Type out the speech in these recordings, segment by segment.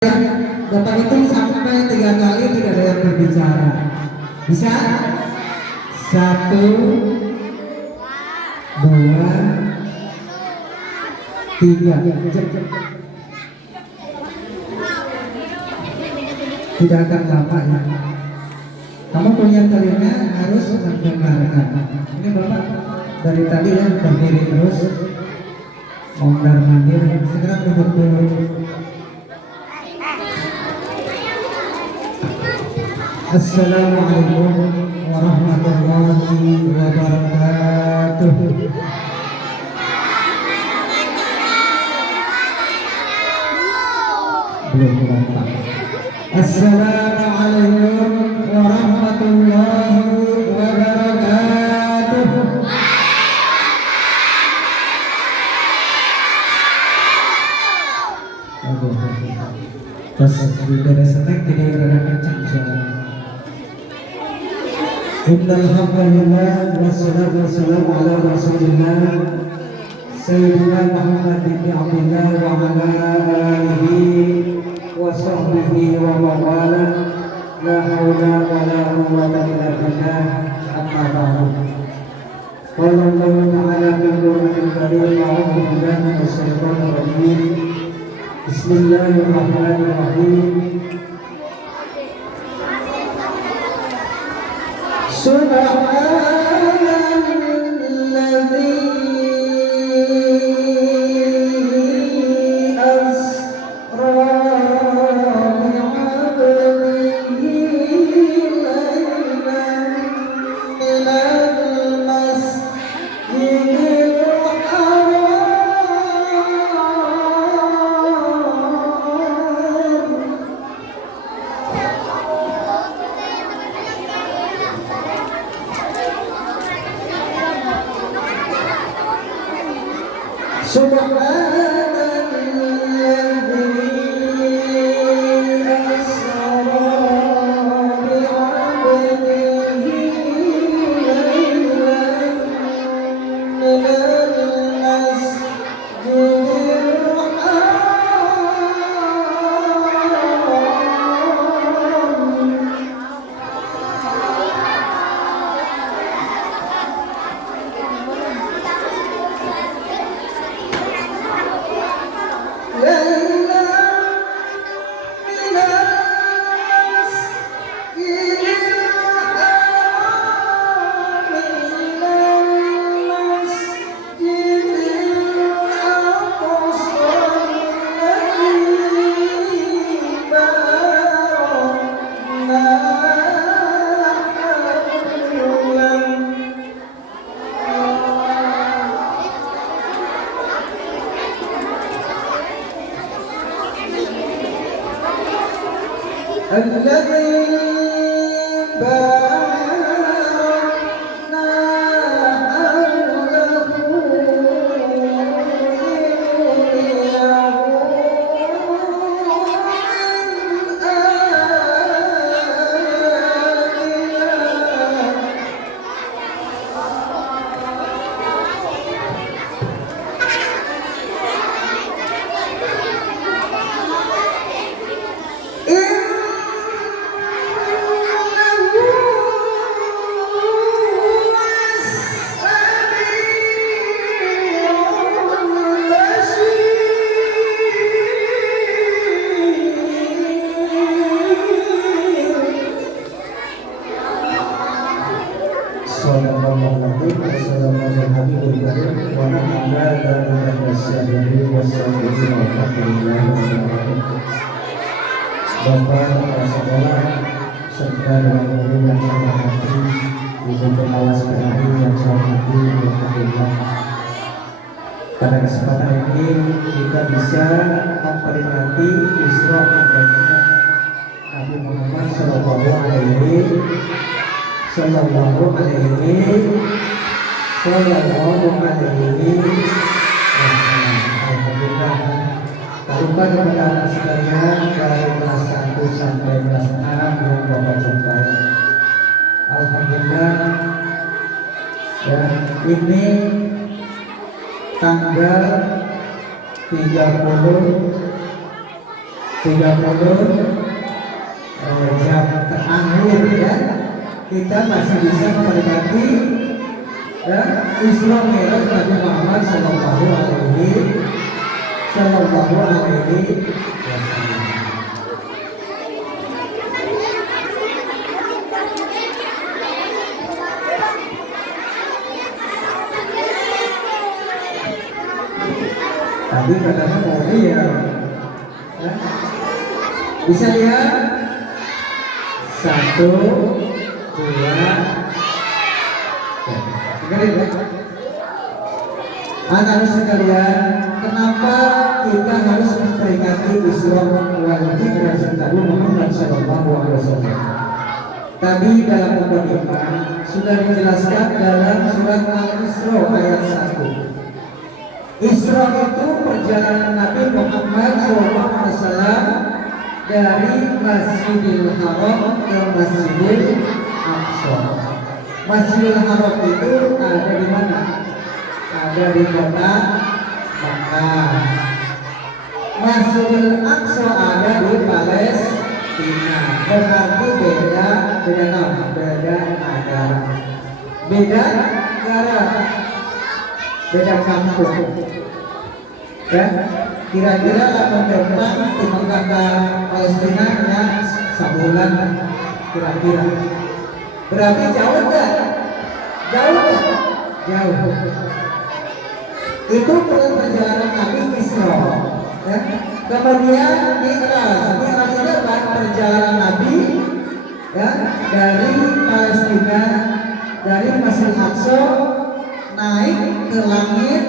Bapak hitung sampai 3 kali tidak ada yang berbicara. Bisa? 1, 2, 3. Tidak akan lama ya. Kamu punya telinga harus mendengarkan. Ini Bapak dari tadi ya berdiri terus mondar mandir. Segera duduk dulu. Assalamualaikum warahmatullahi wabarakatuh. Belum Bapak. Assalamualaikum warahmatullahi wabarakatuh. Aduh, pas beres snack jadi rada kencang suaranya. Innal hamdalillah wassalatu wassalamu ala rasulillah sayyidina Muhammad bin Abdullah wa ala alihi wa sahbihi wa mawala la haula wa la quwwata illa billah amma ba'du. Qala Allah ta'ala fil Qur'anil Karim a'udzu billahi minasy syaithanir rajim. Bismillahirrahmanirrahim. Bapak, para sekolah, serta dengan guru yang saya hormati, ibu kepala sekolah yang saya hormati, alhamdulillah. Pada kesempatan ini kita bisa memperingati Isra Mi'rajnya Nabi Muhammad Sallallahu Alaihi Alhamdulillah. Lupa kepada anak sekalian dari kelas 1 sampai kelas 6 yang Bapak jumpai. Alhamdulillah. Dan ini tanggal 30 30 jam terakhir ya, kita masih bisa mendekati ya, Isra Mi'raj Nabi Muhammad Sallallahu Alaihi Wasallam. Tadi katanya mau ya. Bisa lihat 1, 2, anak-anak sekalian, kenapa kita harus memperingati Isra Mi'raj Nabi Muhammad SAW? Tadi dalam mukadimah sudah dijelaskan dalam surat Al-Isra ayat 1. Isra itu perjalanan Nabi Muhammad SAW dari Masjidil Haram ke Masjidil Aqsa. Masjidil Haram itu ada di mana? Ada di kota Makkah. Masjidil Aqsa ada di Palestina. Berarti beda nama, beda negara, beda negara, beda kampung. Ya, kira-kira 8 terbang di Mekah ke Palestina ya sebulan kira-kira. Berarti jauh enggak? Jauh. Itu perjalanan Nabi Isra. Ya. Kemudian Mi'raj itu kan perjalanan Nabi ya dari Palestina, dari Masjidil Aqsa naik ke langit,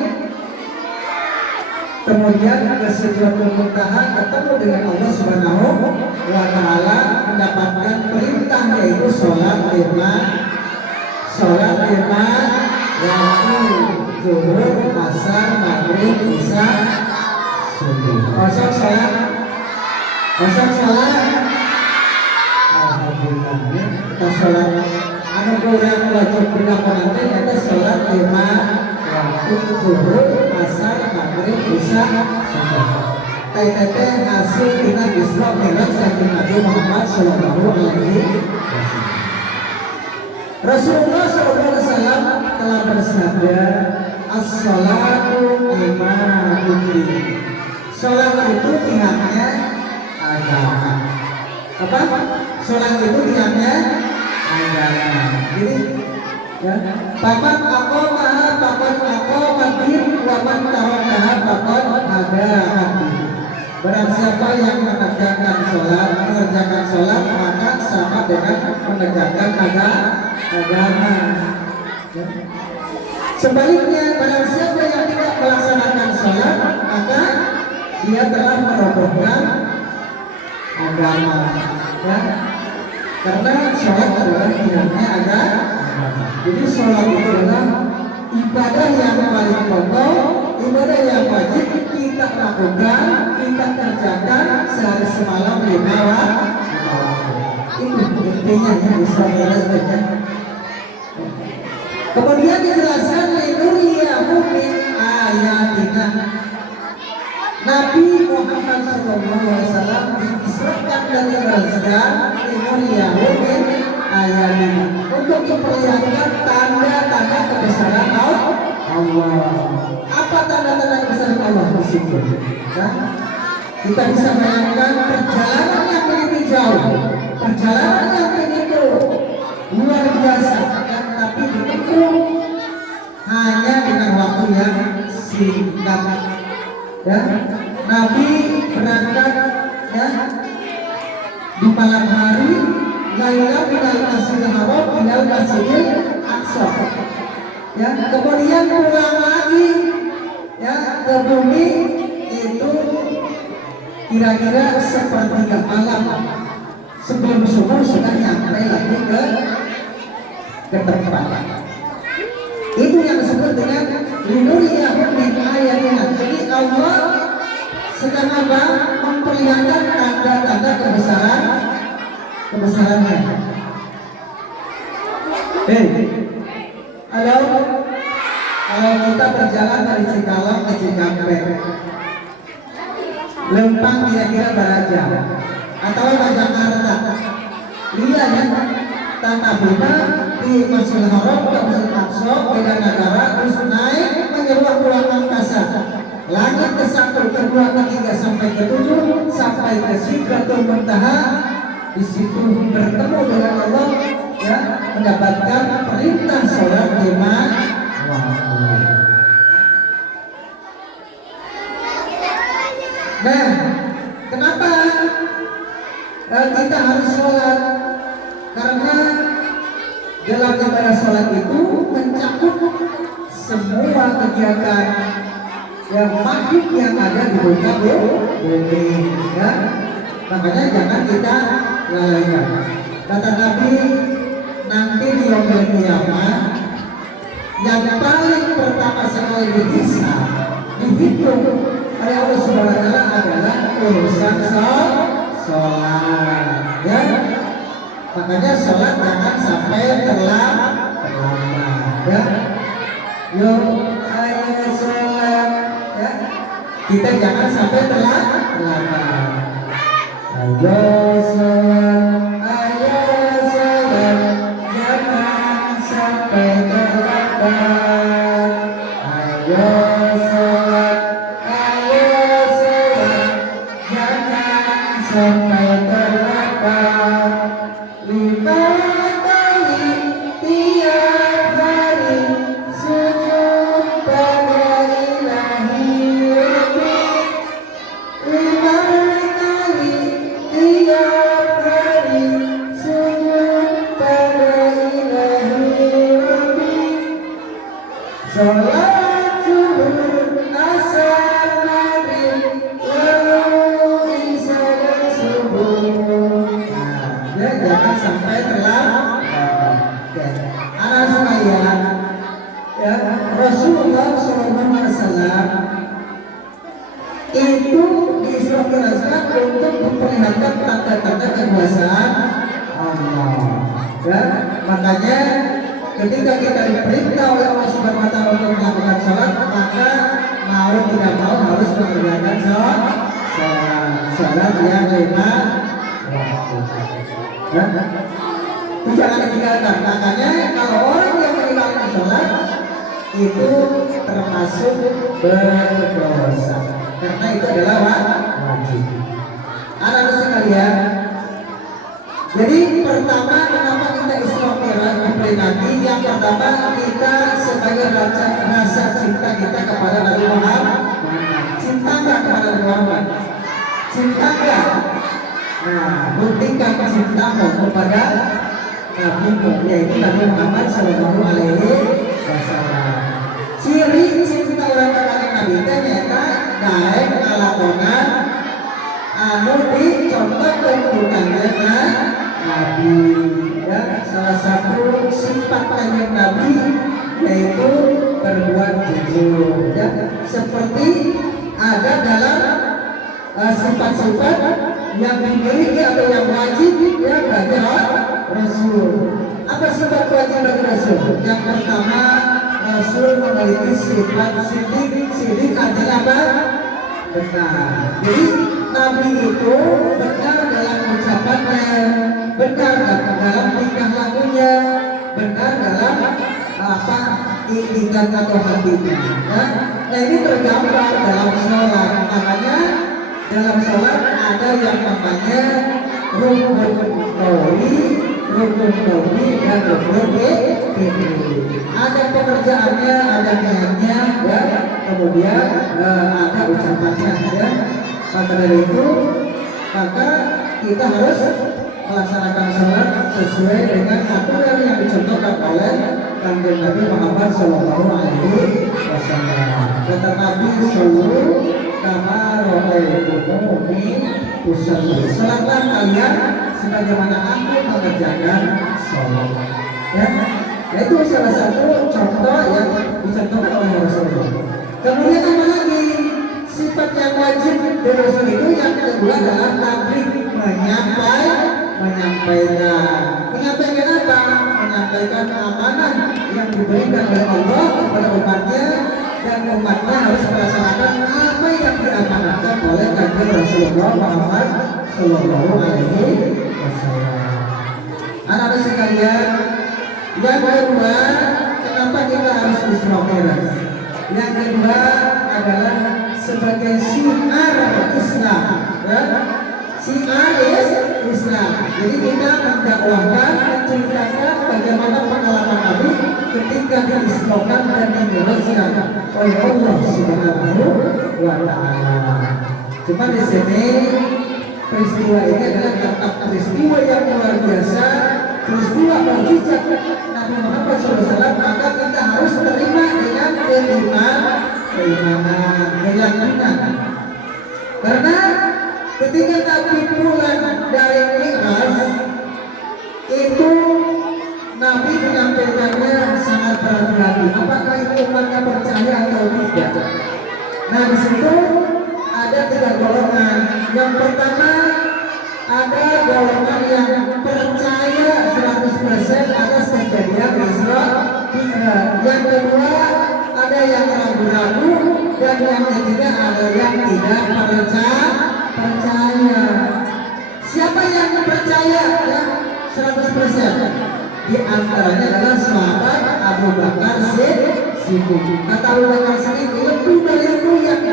kemudian ke Sidratul Muntaha ketemu dengan Allah Subhanahu wa Ta'ala, mendapatkan perintah yaitu sholat lima waktu zuhur, asar, maghrib, isya, subuh. Kosong sholat. Alhamdulillah kita sholat anu kurang wajib dilakukan nanti yaitu sholat lima waktu zuhur, asar, maghrib, isya, subuh. TTT hasil tina Isra Mi'raj Nabi Muhammad Sallallahu Alaihi Wasallam. Rasulullah Sallallahu Alaihi Wasallam telah bersabda, as-salatu imamuddin. Salat itu tiangnya agama. Apa? Salat itu tiangnya agama. Jadi ya, papat aqamatin wa man tarakaha faqad hadaha. Barang siapa yang mengerjakan sholat maka sama dengan mengerjakan agama. Ya. Sebaliknya, barang siapa yang tidak melaksanakan sholat maka dia telah merobohkan agama. Ya. Karena sholat adalah tiangnya agama. Jadi sholat itu adalah ibadah yang paling pokok, ibadah yang wajib kita lakukan, kita kerjakan sehari semalam 5 waktu. Itu intinya yang Isra Mi'raj. Kemudian dijelaskan linuriyahu min ayatina. Nabi Muhammad SAW diisrakan dan dimi'rajkan linuriyahu min ayatina untuk memperlihatkan tanda-tanda kebesaran Allah. Apa tanda-tanda kebesaran Allah di situ? Nah, kita bisa bayangkan perjalanan yang begitu jauh, perjalanan yang begitu luar biasa, tapi ditempuh hanya dengan waktu yang singkat. Ya, Nabi berangkat ya di malam hari, Laila minal Masjidil Haram minal Masjidil Aqsa. Ya, kemudian pulang lagi ya ke bumi itu kira-kira sepertiga malam sebelum subuh sudah nyampe lagi ke tempat. Itu yang disebut dengan linuriyahu min ayatina. Jadi Allah sedang apa? Memperlihatkan tanda-tanda kebesarannya. Halo, kalau kita berjalan dari Cikalong ke Cikampek, lempang kira-kira baraja atau Jakarta. Iya ya, tanah bunga di Masjidil Haram ke Masjid Aqsa beda negara terus naik menyeruak ruang angkasa. Langit ke-1, ke-2, ke-3 sampai ke-7 sampai ke Sidratul Muntaha. Di situ bertemu dengan Allah ya, mendapatkan perintah sholat 5 waktu. Nah, kenapa kita harus sholat? Karena dalam ibadah sholat itu mencakup semua kegiatan yang makhluk yang ada di muka bumi, ya. Makanya jangan kita lalaikan. Kata Nabi, nanti di yaumul qiyamah yang paling pertama sekali dihisab, dihitung oleh Allah Subhanahu wa taala adalah urusan sholat, ya. Makanya sholat jangan sampai terlambat, ya. Yo, ayo sholat, ya. Kita jangan sampai terlambat. Ayo sholat, jangan sampai terlambat. Ayo sholat, jangan sampai terlambat. 5 kali tiap hari sujud pada ilahi Rabbi. 5 kali tiap hari sujud pada ilahi Rabbi. Salat zuhur, asar, maghrib, lalu isya dan subuh. Jangan sampai terlambat. Anak sekalian, ya, Rasulullah SAW itu diinstruksikan untuk memperlihatkan tanda-tanda kekuasaan Allah. Ya, makanya ketika kita diperintah oleh Allah Subhanahu wa taala untuk melakukan sholat, maka mau tidak mau harus mengerjakan sholat yang 5 waktu. Ya, itu jangan ditinggalkan. Makanya kalau orang yang meninggalkan sholat itu termasuk berdosa, karena itu adalah wajib. Anak-anak sekalian, jadi pertama kenapa kita Isra Mi'raj memperingati? Yang pertama kita sebagai rasa cinta kita kepada Nabi Muhammad. Cinta nggak kepada Nabi Muhammad? Cinta nggak? Nah, buktikan cintamu kepada Nabi-Mu, yaitu Nabi Muhammad Sallallahu Alaihi Wasallam. Ciri cinta orang kepada Nabi ternyata daek ngalakonan anu dicontohkan bukan Nabi. Ya, salah satu sifat kanjeng Nabi yaitu berbuat jujur. Ya, seperti ada dalam sifat-sifat yang dimiliki atau yang wajib ya bagi Rasul. Apa sifat wajib bagi Rasul? Yang pertama, Rasul memiliki sifat sidik artinya apa? Benar. Jadi Nabi itu benar dalam ucapannya, benar dalam tingkah lakunya, benar dalam apa ikhtiar atau hatinya. Ya? Nah, ini tergambar dalam sholat. Makanya dalam sholat ada yang namanya rukun qauli, rukun qauli dan rukun fi'li. Ada pekerjaannya, ada niatnya, ya. Kemudian ada ucapannya, ya. Maka dari itu, maka kita harus melaksanakan sholat sesuai dengan aturan yang dicontohkan oleh kanjeng Nabi Muhammad Sallallahu Alaihi Wasallam. Kata Nabi Sallallahu Kama ro'aytumuni usalli. Salatlah kalian sebagaimana aku mengerjakan sholat. Ya, itu salah satu contoh yang dicontohkan oleh Rasulullah. Kemudian apa lagi? Sifat yang wajib dari Rasul itu yang kedua adalah tabligh, menyampaikan apa? Menyampaikan amanah yang diberikan oleh Allah kepada umatnya dan umatnya harus melaksanakan apa yang diamanatkan oleh Kanjeng Rasulullah Muhammad Sallallahu Alaihi Wasallam. Anak-anak sekalian, yang kedua, kenapa kita harus Isra Mi'raj? Yang kedua adalah sebagai syiar Islam, ya? Syiar Islam. Jadi kita mendakwahkan, menceritakan bagaimana pengalaman Nabi ketika diisrokan dan dimi'rajkan oleh Allah Subhanahu wa Ta'ala. Cuma di sini peristiwa ini adalah peristiwa yang luar biasa, peristiwa mukjizat Nabi Muhammad SAW, maka kita harus terima dengan keimanan, keyakinan. Karena ketika Nabi pulang dari Mi'raj itu Nabi menyampaikannya sangat berhati-hati. Apakah itu umatnya percaya atau tidak? Nah, di situ ada 3 golongan. Yang pertama, ada golongan yang percaya 100% atas kejadian Isra Mi'raj. Yang kedua, ada yang ragu-ragu, dan yang ketiga ada yang tidak percaya. Siapa yang percaya ya 100%? Di antaranya adalah sahabat Abu Bakar Siddiq. Kata Abu Bakar Siddiq, lebih dari itu yang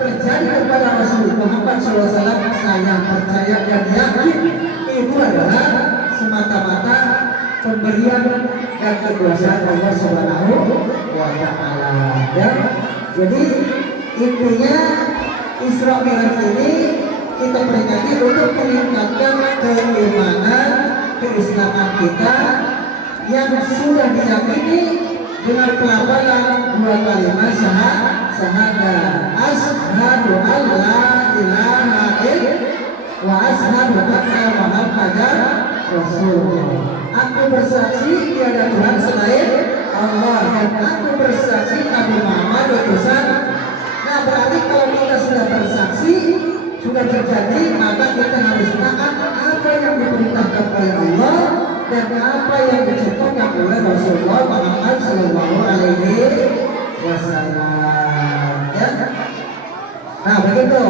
terjadi kepada Rasul Muhammad SAW, saya percaya dan yakin itu adalah semata-mata pemberian dan kekuasaan Allah Subhanahu wa Ta'ala. Ya. Jadi intinya Isra Mi'raj ini kita peringati untuk meningkatkan keimanan, keislaman kita yang sudah diyakini dengan pelafalan 2 kalimat syahadat, asyhadu an la ilaha illallah wa asyhadu anna Muhammadar Rasulullah. Aku bersaksi tiada Tuhan selain Allah, dan aku bersaksi Nabi Muhammad utusan. Nah, berarti kalau kita sudah bersaksi, sudah terjadi, maka kita harus taat apa yang diperintahkan oleh Allah dan apa yang dicontohkan oleh Rasulullah Muhammad Sallallahu Alaihi Wasallam. Ya. Nah, begitu.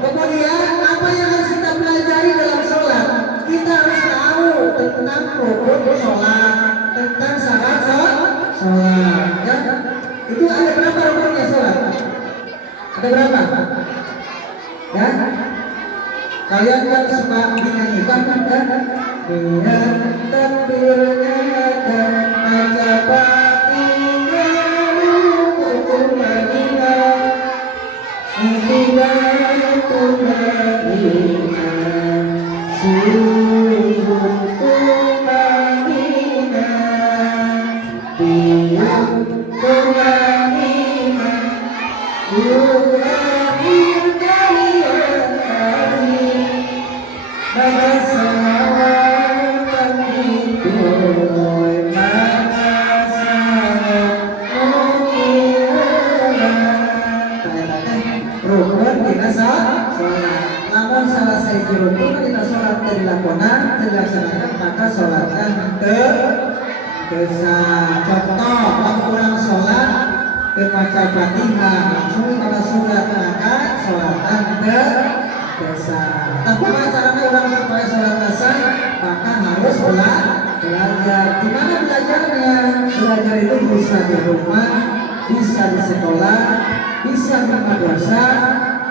Kemudian apa yang harus kita pelajari dalam sholat? Kita harus tahu tentang rukun sholat, tentang syarat sholat. Ya. Itu ada berapa rukunnya sholat? Ada berapa? Ya, kalian kan suka dinyanyikan kan? Biar takbirnya dan baca batinnya umatnya inilah umatnya sungguh umatnya biar umatnya dilaksanakan maka sholatkan contoh kalau kurang sholat membaca Fatihah langsung pada surat maka sholatkan tapi caranya orang supaya sholat dasar maka harus belajar. Gimana belajarnya? Belajar itu bisa di rumah, bisa di sekolah, bisa di madrasah,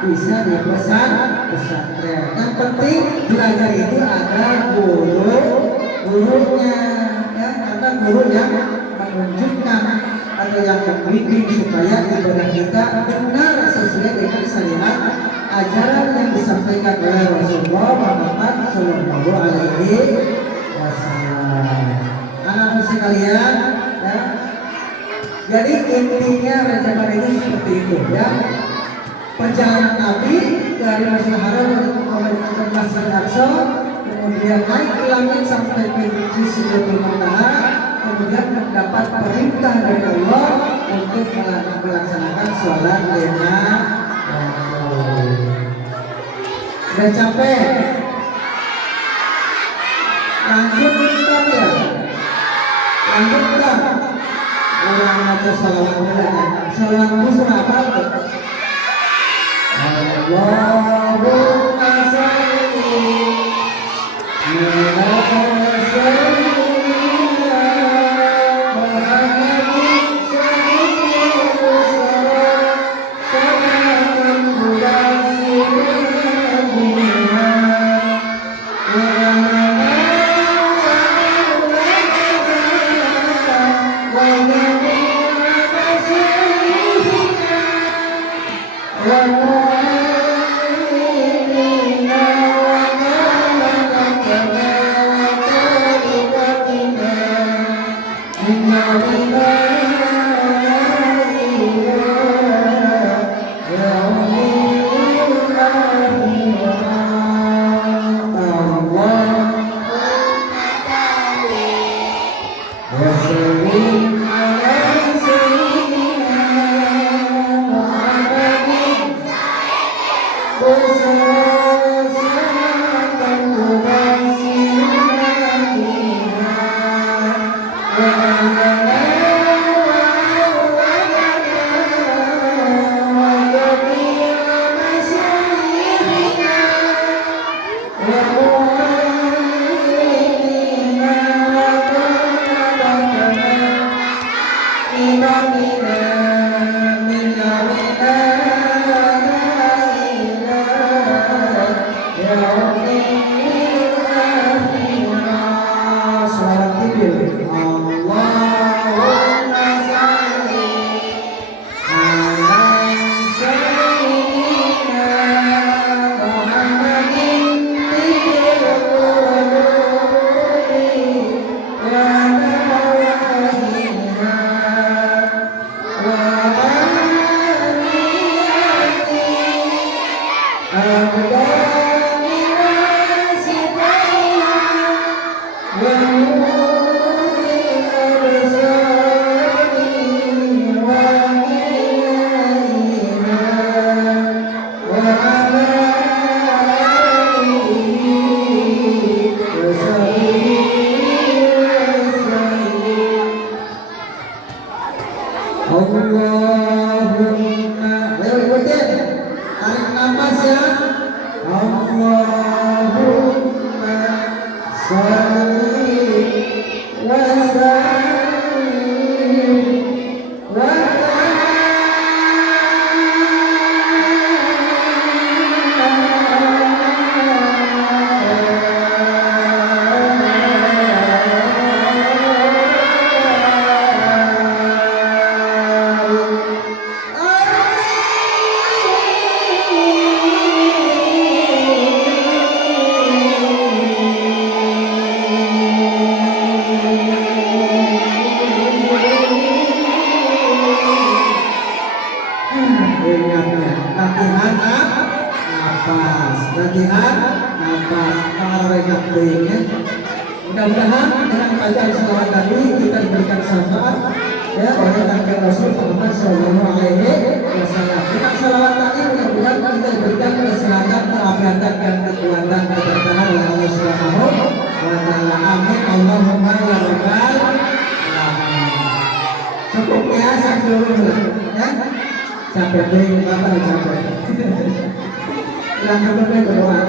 bisa di pesantren. Yang penting belajar itu ada gurunya, ya, ada guru yang menunjukkan atau yang membimbing supaya ibadah kita benar sesuai dengan syariat ajaran yang disampaikan oleh Rasulullah Muhammad Sallallahu Alaihi Wasallam. Anak-anak sekalian, ya. Jadi intinya Ramadan ini seperti itu, ya. Perjalanan Nabi dari Masjidil Haram ke Masjidil Aqsa, kemudian naik ke langit sampai ke Sidratul Muntaha, kemudian mendapat perintah dari Allah untuk melaksanakan sholat lima waktu. Udah capek? Lanjut ya? Lanjut orang maca salawat salawat surah apa? Allahumma shalli ala sayyidina Muhammadin salatan Allahumma, ayo ikutin, tarik nafas ya. Allahumma sholli wa sallim wa latihan nafas para rekat bayinya. Mudah-mudahan dengan bacaan selawat tadi kita diberikan syafaat ya oleh Nabi Rasul Muhammad Sallallahu Alaihi Wasallam. Dengan selawat tadi mudah-mudahan kita diberikan kesehatan, keafiatan dan kekuatan keberkahan oleh Allah Subhanahu wa Ta'ala. Amin. Allahumma ya rabbal alamin. Cukupnya sambil dulu ya. Capek deh, apa capek? Yang kedua berdoa.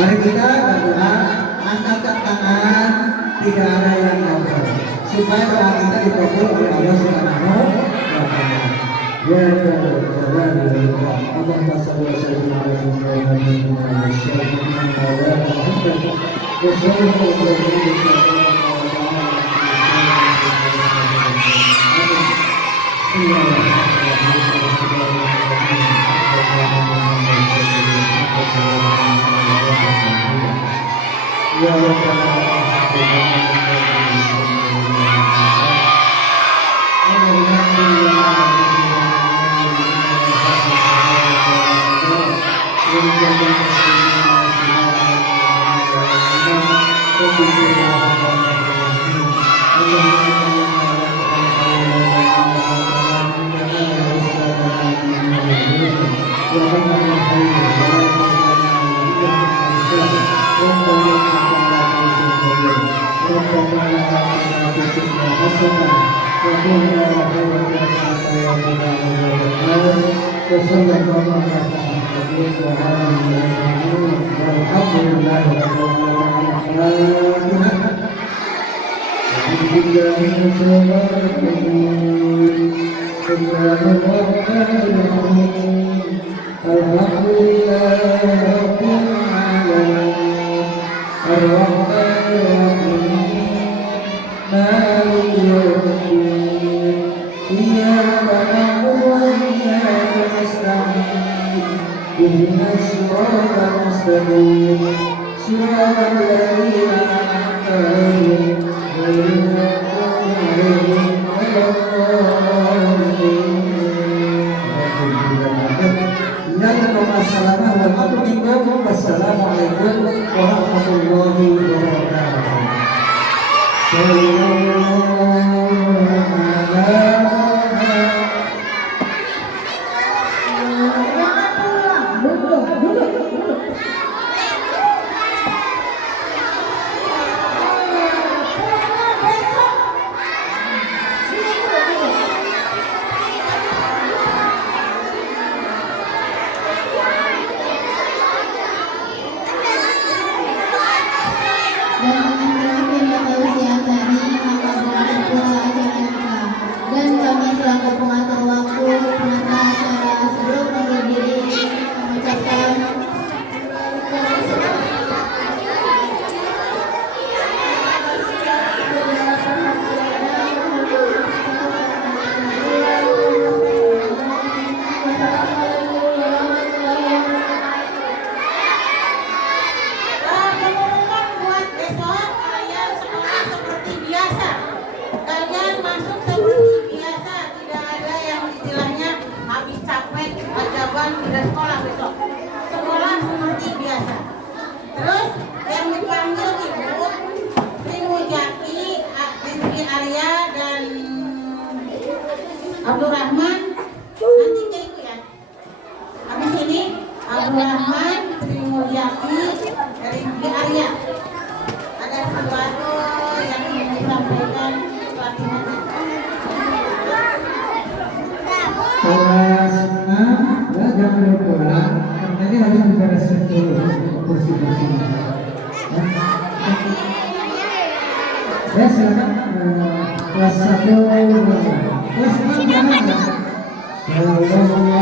Mari kita berdoa, angkat tangan, tidak ada yang ngobrol, supaya doa kita dikabul oleh Allah Subhanahu wa Ta'ala. Ya Allahumma shalli wa sallim ala Muhammadin wa ala Ya sunnah wa kunna khairan ummatan wa sallallahu ala Muhammadin wa alihi walhamdulillahi rabbil alamin. Wassalamualaikum warahmatullahi wabarakatuh. Tidak sekolah besok, sekolah seperti biasa. Terus yang dipanggil Ibu Sri Mujaki, Sri Arya dan Abdul Rahman. Nanti ke Ibu ya. Habis ini Abdul Rahman, Sri Mujaki dari Sri Arya. Ada sesuatu yang ingin disampaikan pelatihannya. Jangan lupa, nanti harus dibereskan dulu kursi-kursinya. Ya silakan kelas 1, kelas 6 jangan ya. Sallallahu